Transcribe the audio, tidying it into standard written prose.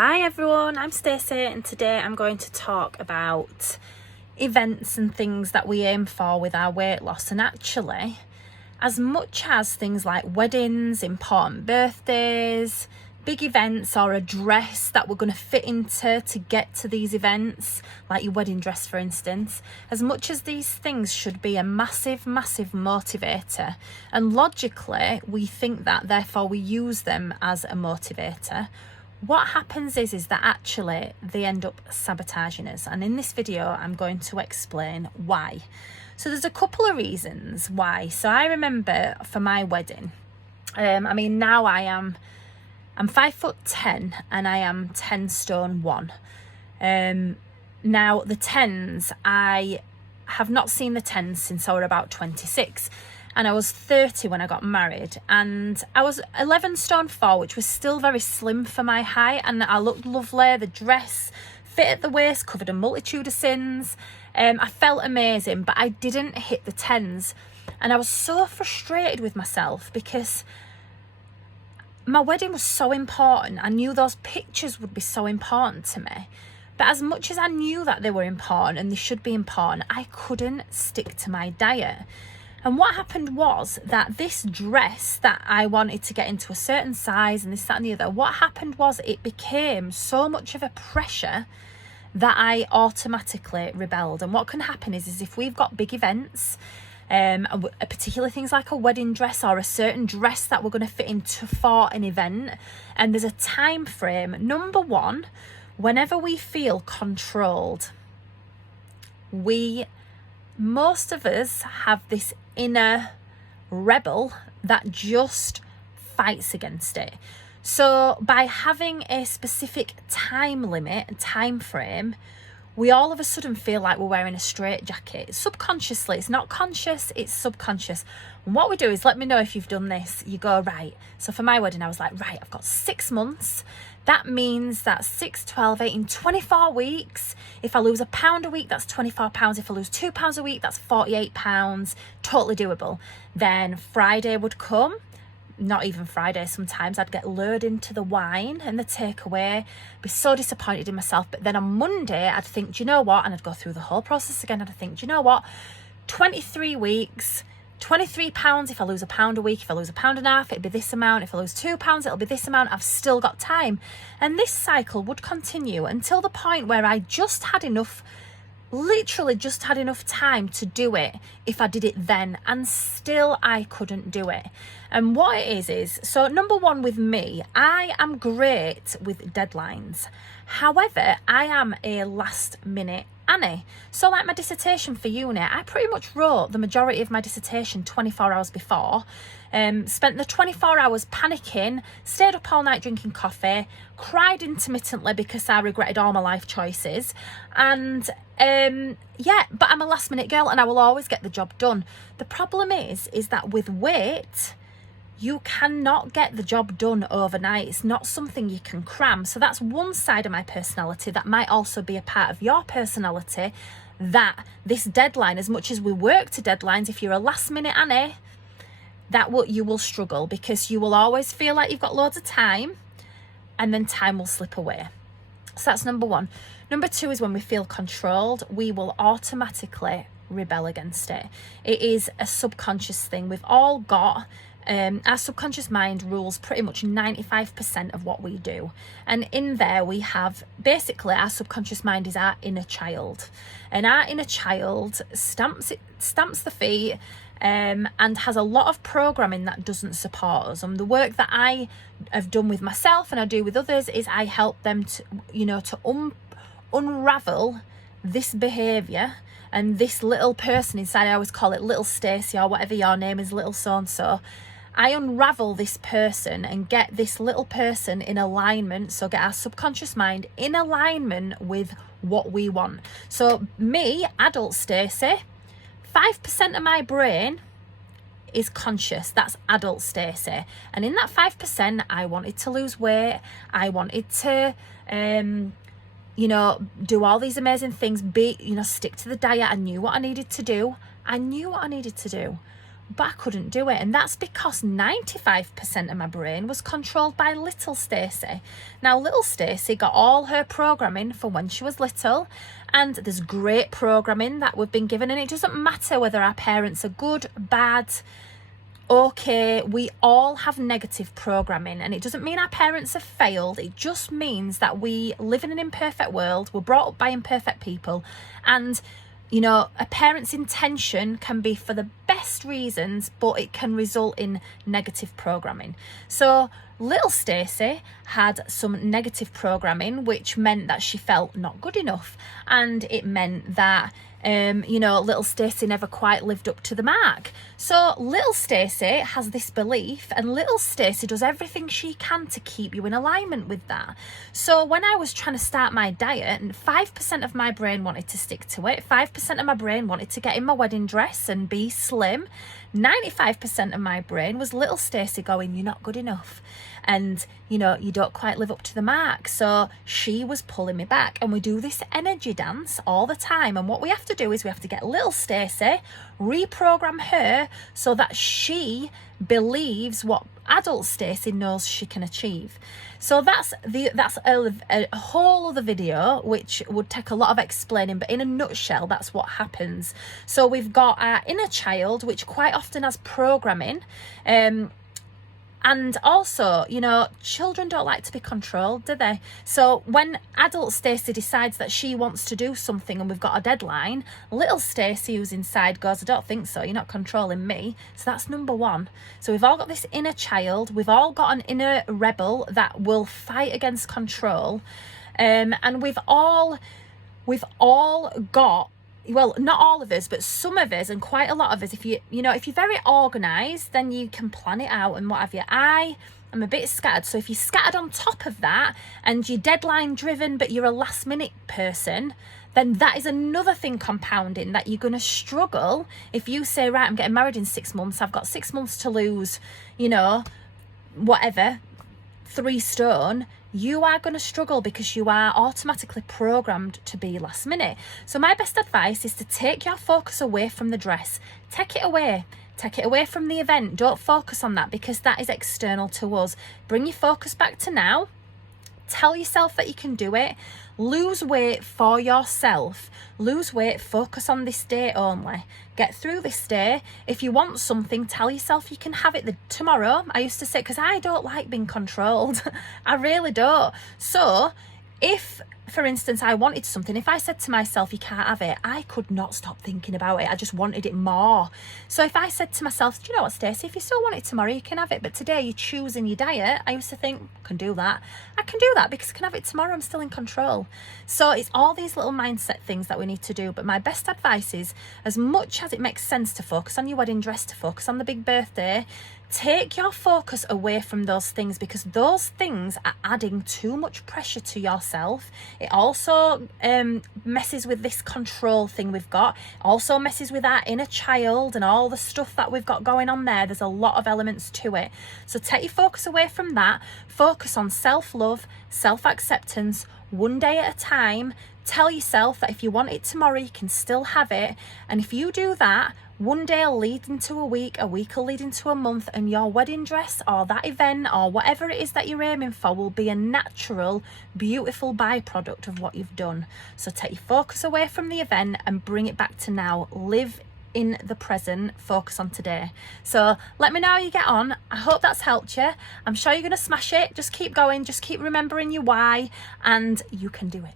Hi everyone, I'm Stacey and today I'm going to talk about events and things that we aim for with our weight loss. And actually, as much as things like weddings, important birthdays, big events, or a dress that we're going to fit into to get to these events, like your wedding dress for instance, as much as these things should be a massive motivator, and logically we think that, therefore we use them as a motivator, what happens is that actually they end up sabotaging us. And in this video I'm going to explain why. So there's a couple of reasons why. So I remember for my wedding, now I'm 5'10" and I am 10 stone 1. Now the 10s, I have not seen the 10s since I was about 26. And I was 30 when I got married, and I was 11 stone 4, which was still very slim for my height, and I looked lovely. The dress fit at the waist, covered a multitude of sins. I felt amazing, but I didn't hit the 10s. And I was so frustrated with myself because my wedding was so important. I knew those pictures would be so important to me. But as much as I knew that they were important and they should be important, I couldn't stick to my diet. And what happened was that this dress that I wanted to get into a certain size and this, that and the other, what happened was it became so much of a pressure that I automatically rebelled. And what can happen is if we've got big events, particular things like a wedding dress or a certain dress that we're going to fit into for an event, and there's a time frame, number one, whenever we feel controlled, most of us have this inner rebel that just fights against it. So by having a specific time limit and time frame, we all of a sudden feel like we're wearing a straitjacket. Subconsciously, it's not conscious, it's subconscious. And what we do is, let me know if you've done this. You go, right, so for my wedding I was like, right, I've got 6 months. That means that 6, 12, 18, 24 weeks. If I lose £1 a week, that's £24. If I lose £2 a week, that's £48. Totally doable. Then Friday would come. Not even Friday, sometimes I'd get lured into the wine and the takeaway, be so disappointed in myself. But then on Monday, I'd think, do you know what? And I'd go through the whole process again. I'd think, do you know what? 23 weeks, £23. If I lose £1 a week, if I lose £1.50, it'd be this amount. If I lose £2, it'll be this amount. I've still got time. And this cycle would continue until the point where I just had enough, literally just had enough time to do it if I did it then, and still I couldn't do it. And what it is, so number one with me, I am great with deadlines. However, I am a last minute Annie. So like my dissertation for uni, I pretty much wrote the majority of my dissertation 24 hours before. Spent the 24 hours panicking, stayed up all night drinking coffee, cried intermittently because I regretted all my life choices. And but I'm a last minute girl and I will always get the job done. The problem is that with weight, you cannot get the job done overnight. It's not something you can cram. So that's one side of my personality that might also be a part of your personality, that this deadline, as much as we work to deadlines, if you're a last minute Annie, you will struggle because you will always feel like you've got loads of time and then time will slip away. So that's number one. Number two is when we feel controlled, we will automatically rebel against it. It is a subconscious thing. We've all got our subconscious mind rules pretty much 95% of what we do. And in there we have, basically our subconscious mind is our inner child. And our inner child stamps the feet and has a lot of programming that doesn't support us. And the work that I have done with myself and I do with others is I help them to unravel this behaviour and this little person inside. I always call it little Stacey, or whatever your name is, little so-and-so. I unravel this person and get this little person in alignment, so get our subconscious mind in alignment with what we want. So me, adult Stacey, 5% of my brain is conscious. That's adult Stacey. And in that 5%, I wanted to lose weight. I wanted to do all these amazing things, stick to the diet. I knew what I needed to do. but I couldn't do it. And that's because 95% of my brain was controlled by little Stacey. Now, little Stacey got all her programming from when she was little, and there's great programming that we've been given, and it doesn't matter whether our parents are good, bad, okay, we all have negative programming, and it doesn't mean our parents have failed. It just means that we live in an imperfect world, we're brought up by imperfect people, and you know, a parent's intention can be for the best reasons, but it can result in negative programming. So little Stacey had some negative programming, which meant that she felt not good enough, and it meant that you know, little Stacey never quite lived up to the mark. So little Stacey has this belief, and little Stacey does everything she can to keep you in alignment with that. So when I was trying to start my diet, and 5% of my brain wanted to stick to it, 5% of my brain wanted to get in my wedding dress and be slim, 95% of my brain was little Stacey going, you're not good enough, and you know, you don't quite live up to the mark. So she was pulling me back, and we do this energy dance all the time, and what we have to do is we have to get little Stacey, reprogram her so that she believes what adult Stacey knows she can achieve. So that's a whole other video, which would take a lot of explaining, but in a nutshell, that's what happens. So we've got our inner child, which quite often has programming, and also, you know, children don't like to be controlled, do they? So when adult Stacey decides that she wants to do something and we've got a deadline, little Stacey, who's inside, goes, I don't think so, you're not controlling me. So that's number one. So we've all got this inner child, we've all got an inner rebel that will fight against control, and we've all got, well, not all of us, but some of us, and quite a lot of us, if you're very organised, then you can plan it out and what have you. I am a bit scattered, so if you're scattered on top of that and you're deadline driven but you're a last minute person, then that is another thing compounding, that you're going to struggle. If you say, right, I'm getting married in 6 months, I've got 6 months to lose, you know, whatever, 3 stone, you are going to struggle because you are automatically programmed to be last minute. So my best advice is to take your focus away from the dress. Take it away from the event. Don't focus on that, because that is external to us. Bring your focus back to now. Tell yourself that you can do it. Lose weight for yourself. Lose weight, focus on this day only. Get through this day. If you want something, tell yourself you can have it tomorrow. I used to say, because I don't like being controlled. I really don't. So if, for instance, I wanted something, if I said to myself, you can't have it, I could not stop thinking about it. I just wanted it more. So if I said to myself, do you know what, Stacey, if you still want it tomorrow, you can have it, but today you're choosing your diet, I used to think, I can do that. I can do that because I can have it tomorrow. I'm still in control. So it's all these little mindset things that we need to do. But my best advice is, as much as it makes sense to focus on your wedding dress, to focus on the big birthday, take your focus away from those things, because those things are adding too much pressure to yourself. It also messes with this control thing we've got. It also messes with our inner child and all the stuff that we've got going on there. There's a lot of elements to it. So take your focus away from that. Focus on self-love, self-acceptance, one day at a time. Tell yourself that if you want it tomorrow, you can still have it. And if you do that, one day will lead into a week will lead into a month, and your wedding dress or that event or whatever it is that you're aiming for will be a natural, beautiful byproduct of what you've done. So take your focus away from the event and bring it back to now. Live in the present, focus on today. So let me know how you get on. I hope that's helped you. I'm sure you're going to smash it. Just keep going, just keep remembering your why, and you can do it.